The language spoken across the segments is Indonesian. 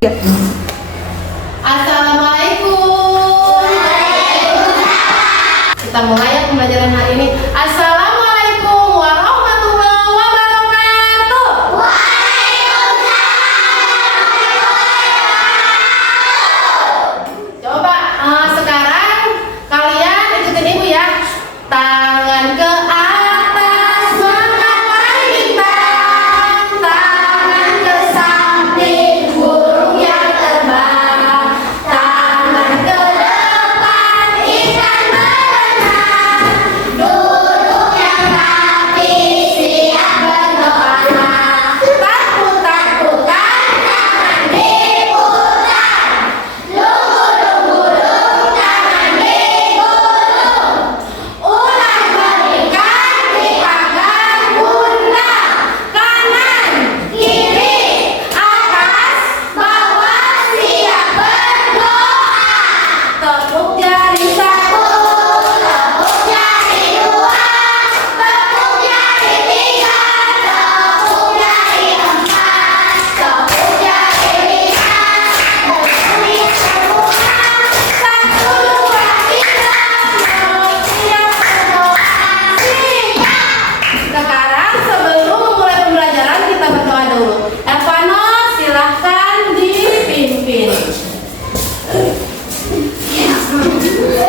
Assalamualaikum. Kita mulai ya pembelajaran hari ini. Assalamualaikum warahmatullahi wabarakatuh. Coba sekarang kalian ikutin ibu ya. Tangan ke atas menggapai bintang, tangan ke samping burung yang terbang, tangan ke depan ikan berenang, duduk yang rapi siap berdoa. Takut-takutan jangan diputar, lunggu-lunggu jangan digulung. Ulang berikan dipegang bunda, kanan, kiri, atas, bawah, siap berdoa. Tepuk jari satu, tepuk jari dua, tepuk jari tiga, tepuk jari empat, tepuk jari lima, berdiri semua. Satu, dua, tiga, mau siap berdoa. Siap. Sekarang sebelum memulai pembelajaran kita berdoa dulu. Evano, silahkan dipimpin. Sebelum belajar,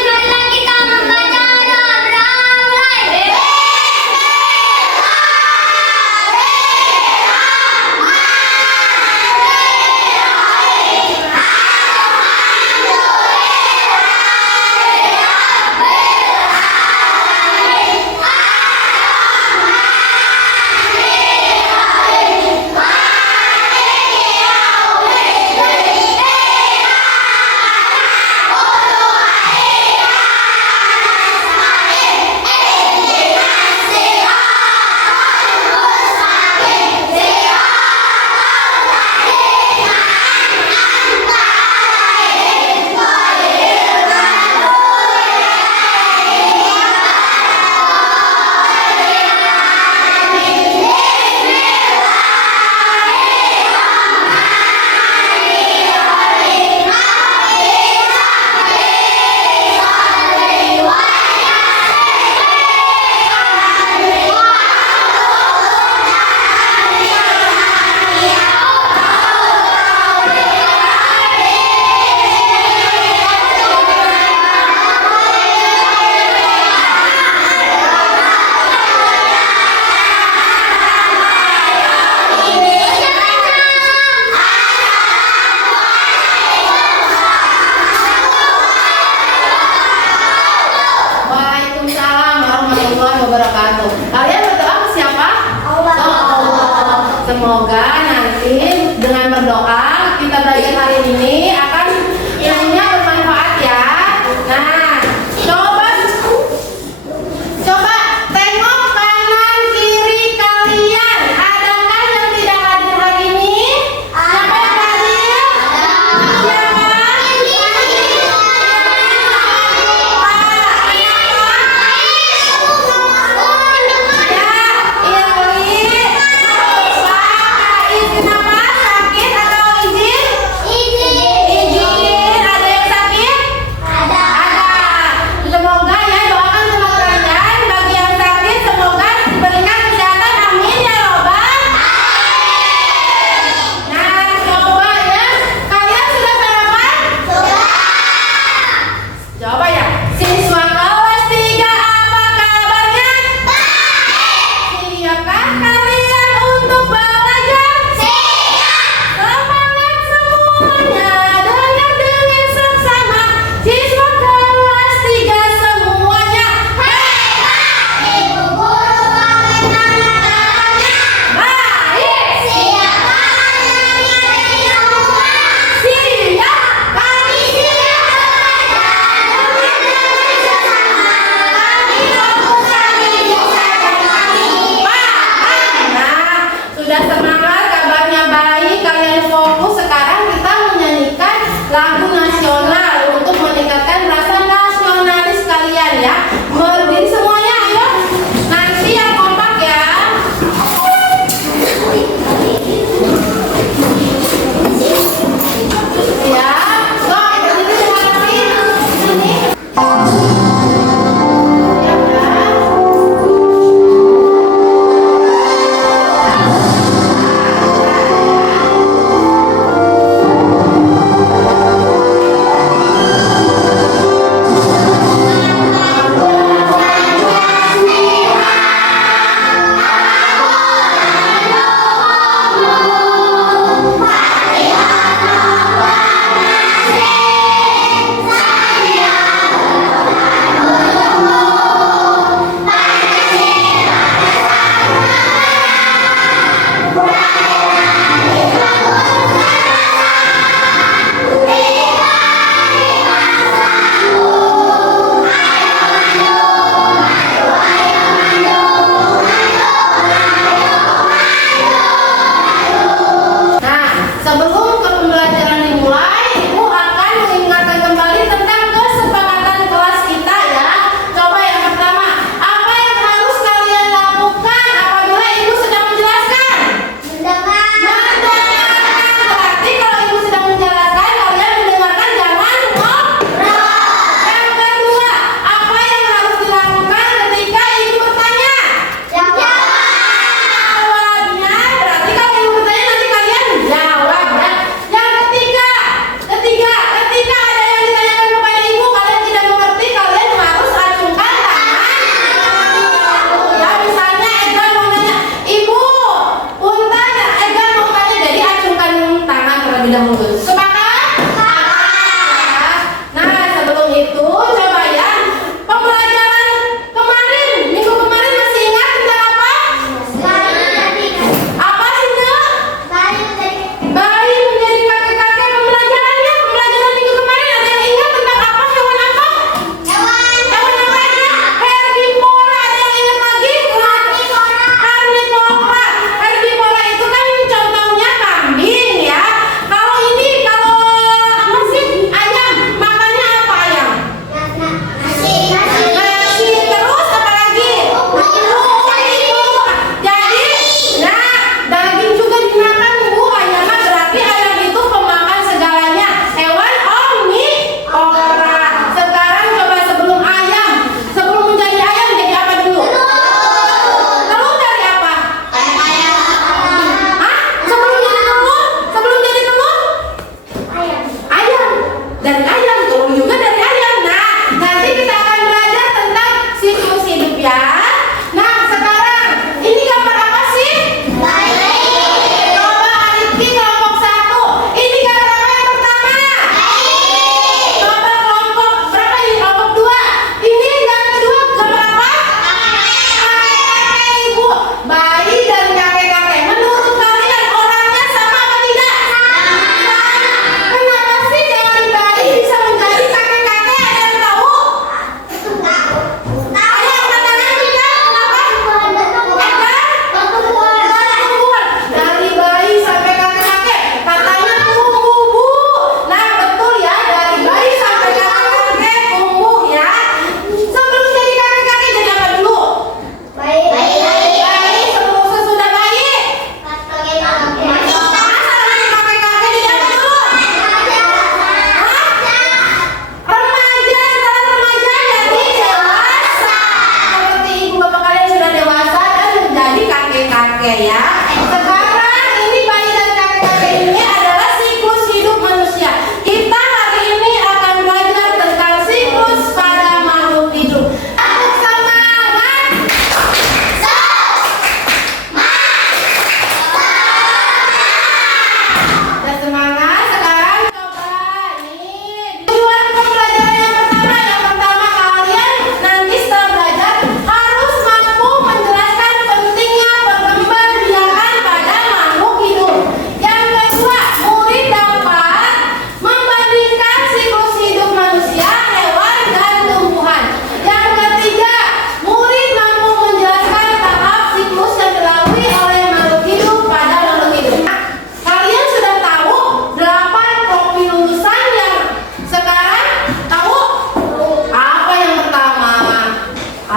marilah kita membaca doa beramai. Waalaikumsalam warahmatullahi wabarakatuh. Kalian berdoa ke siapa? Allah. Allah. Semoga nanti dengan berdoa kita belajar hari ini akan ilmunya bermanfaat ya. Nah, coba tengok kanan kiri kalian. Adakah yang tidak hadir hari ini? Siapa yang hadir? Siapa? Kenapa? Sakit atau izin?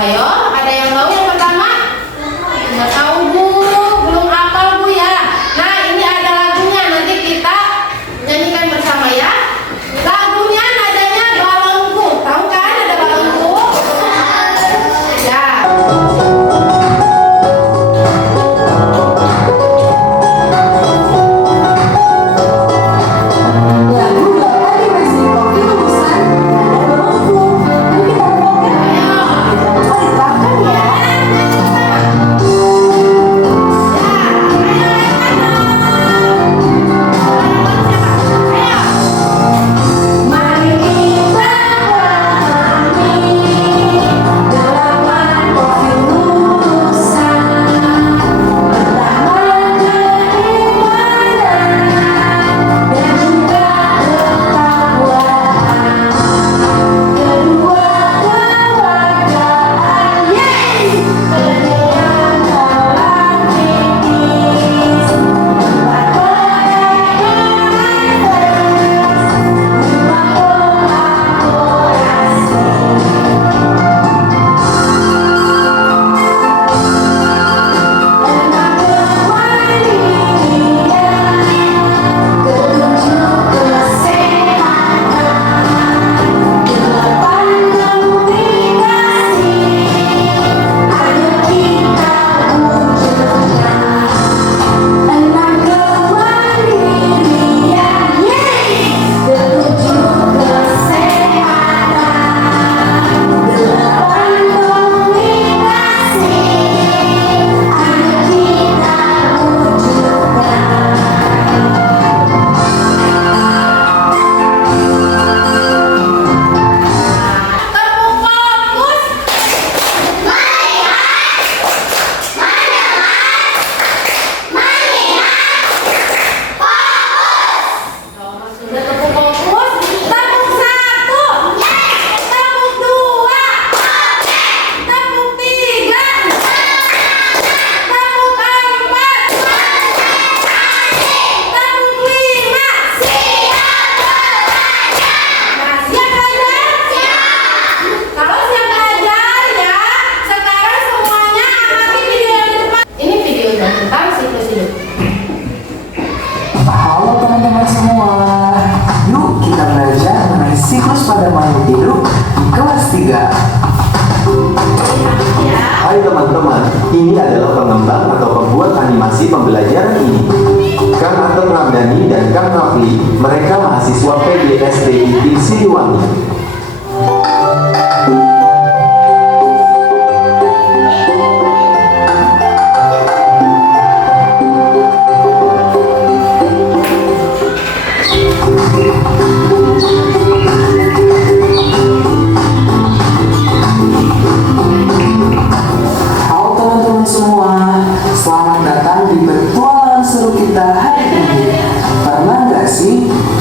Ayo, ada yang tahu yang pertama? Nggak tahu Bu, belum hafal Bu ya. Nah, ini ada lagunya, nanti kita nyanyikan bersama ya. Lagunya nadanya balonku, tahu kan ada balonku? Ya. siklus pada makhluk hidup di kelas 3. Hai teman-teman, ini adalah pengembang atau pembuat animasi pembelajaran ini. Kang Atem Ramdhani dan Kang Rafli, mereka mahasiswa PGSD di Siliwangi.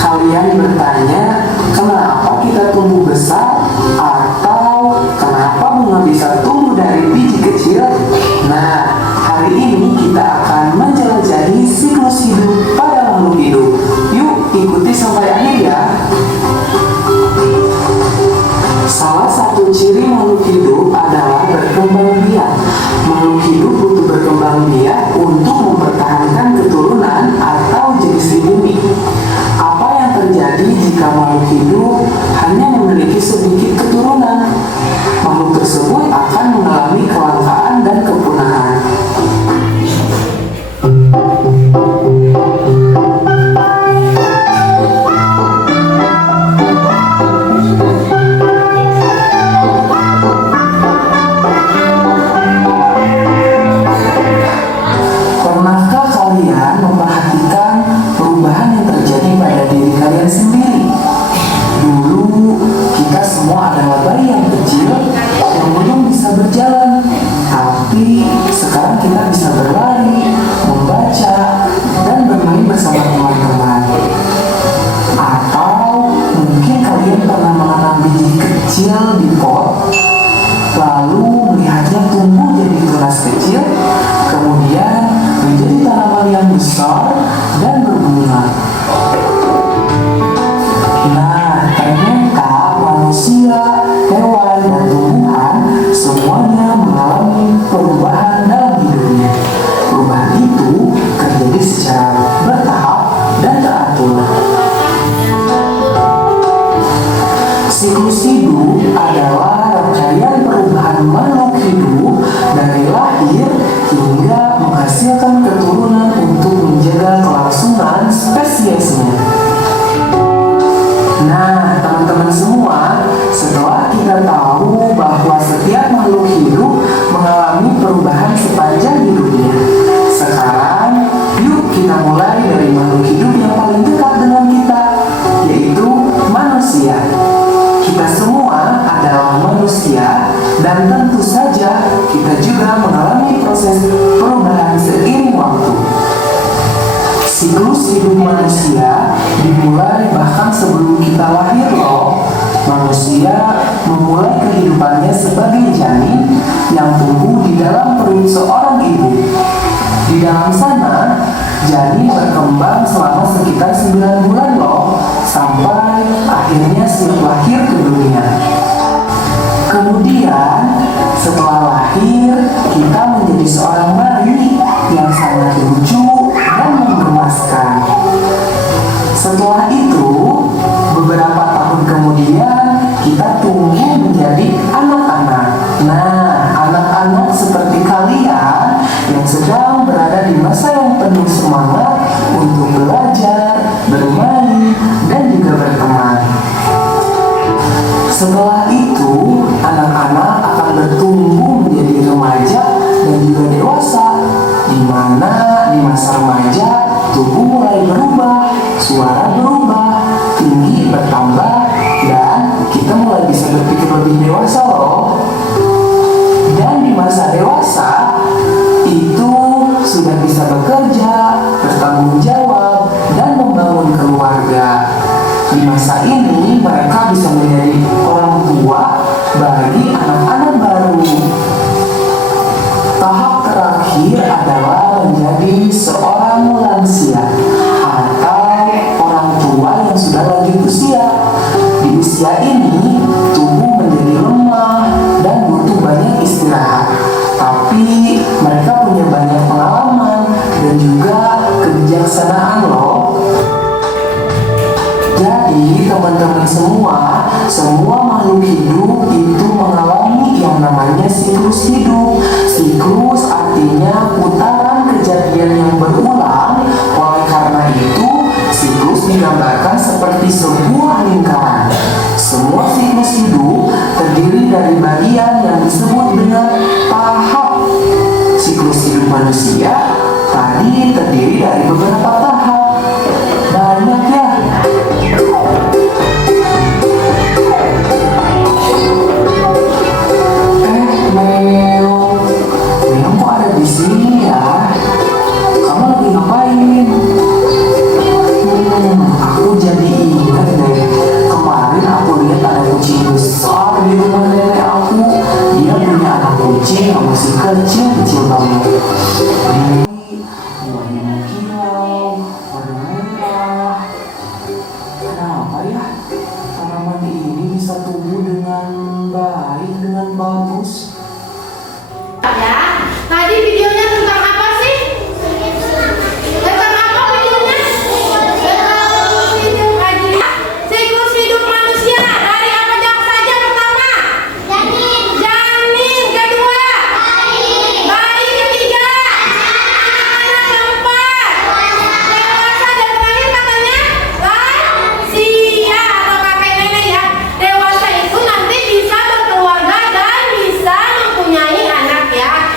Kalian bertanya, kenapa kita tumbuh besar? Atau kenapa bunga bisa tumbuh dari biji kecil? Nah, hari ini kita akan menjelajahi siklus hidup pada makhluk hidup. Yuk, ikuti sampai akhir ya. Salah satu ciri makhluk hidup adalah berkembang biak. Makhluk hidup butuh berkembang biak untuk mempertahankan keturunan atau jenis di bumi. Apa yang terjadi jika makhluk hidup hanya memiliki sedikit keturunan? Makhluk tersebut akan mengalami kelangkaan dan kepunahan. Pernahkah kalian memperhatikan perubahan yang terjadi pada diri kalian sendiri? Dulu, kita semua adalah bayi yang kecil yang belum bisa berjalan. Tapi Dan tentu saja kita juga mengalami proses perubahan seiring waktu. Siklus hidup manusia dimulai bahkan sebelum kita lahir loh. Manusia memulai kehidupannya sebagai janin yang tumbuh di dalam perut seorang ibu. Di dalam sana, janin berkembang selama sekitar 9 bulan loh, sampai akhirnya siap lahir ke dunia. Kemudian, setelah lahir, kita menjadi seorang bayi yang sangat lucu dan menggemaskan. Setelah itu, beberapa tahun kemudian, kita tumbuh menjadi anak-anak. Nah, anak-anak seperti kalian yang sedang berada di masa yang penuh semangat untuk belajar, bermain, dan juga berteman. Setelah itu, anak-anak akan bertumbuh menjadi remaja dan juga dewasa, di mana di masa remaja tubuh mulai berubah, suara berubah, tinggi bertambah, dan kita mulai bisa berpikir lebih dewasa loh. Dan di masa dewasa itu sudah bisa bekerja, bertanggung jawab, dan membangun keluarga. Di masa ini mereka bisa menjadi orang tua bagi anak-anak baru. Tahap terakhir adalah menjadi seorang lansia atau orang tua yang sudah lanjut usia. Di usia ini tubuh menjadi lemah dan butuh banyak istirahat. Tapi mereka punya banyak pengalaman dan juga kebijaksanaan loh. Jadi teman-teman semua makhluk hidup itu mengalami yang namanya siklus hidup. Siklus artinya putaran kejadian yang berulang. Oleh karena itu, siklus digambarkan seperti sebuah lingkaran. Semua siklus hidup terdiri dari bagian yang disebut dengan tahap. Siklus hidup manusia tadi terdiri dari beberapa tahap. Banyak ya. Meo kok ada di sini ya? Kamu lagi ngapain? Aku jadi ingat deh. Kemarin aku lihat ada kucing besar di rumah nenek aku. Dia punya anak kucing yang masih kecil banget. Warna kilau, warna merah. Kenapa ya tanaman ini bisa tumbuh dengan baik, dengan bagus? Ya, tadi videonya tentang apa sih? Tentang apa videonya? Tentang hidup aja. Siklus hidup manusia dari apa saja pertama? Janin kedua. Bayi ketiga. Anak-anak keempat. Dewasa dan terakhir katanya lansia atau kakek nenek ya. Dewasa itu nanti bisa berkeluarga dan bisa mempunyai anak ya.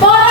foto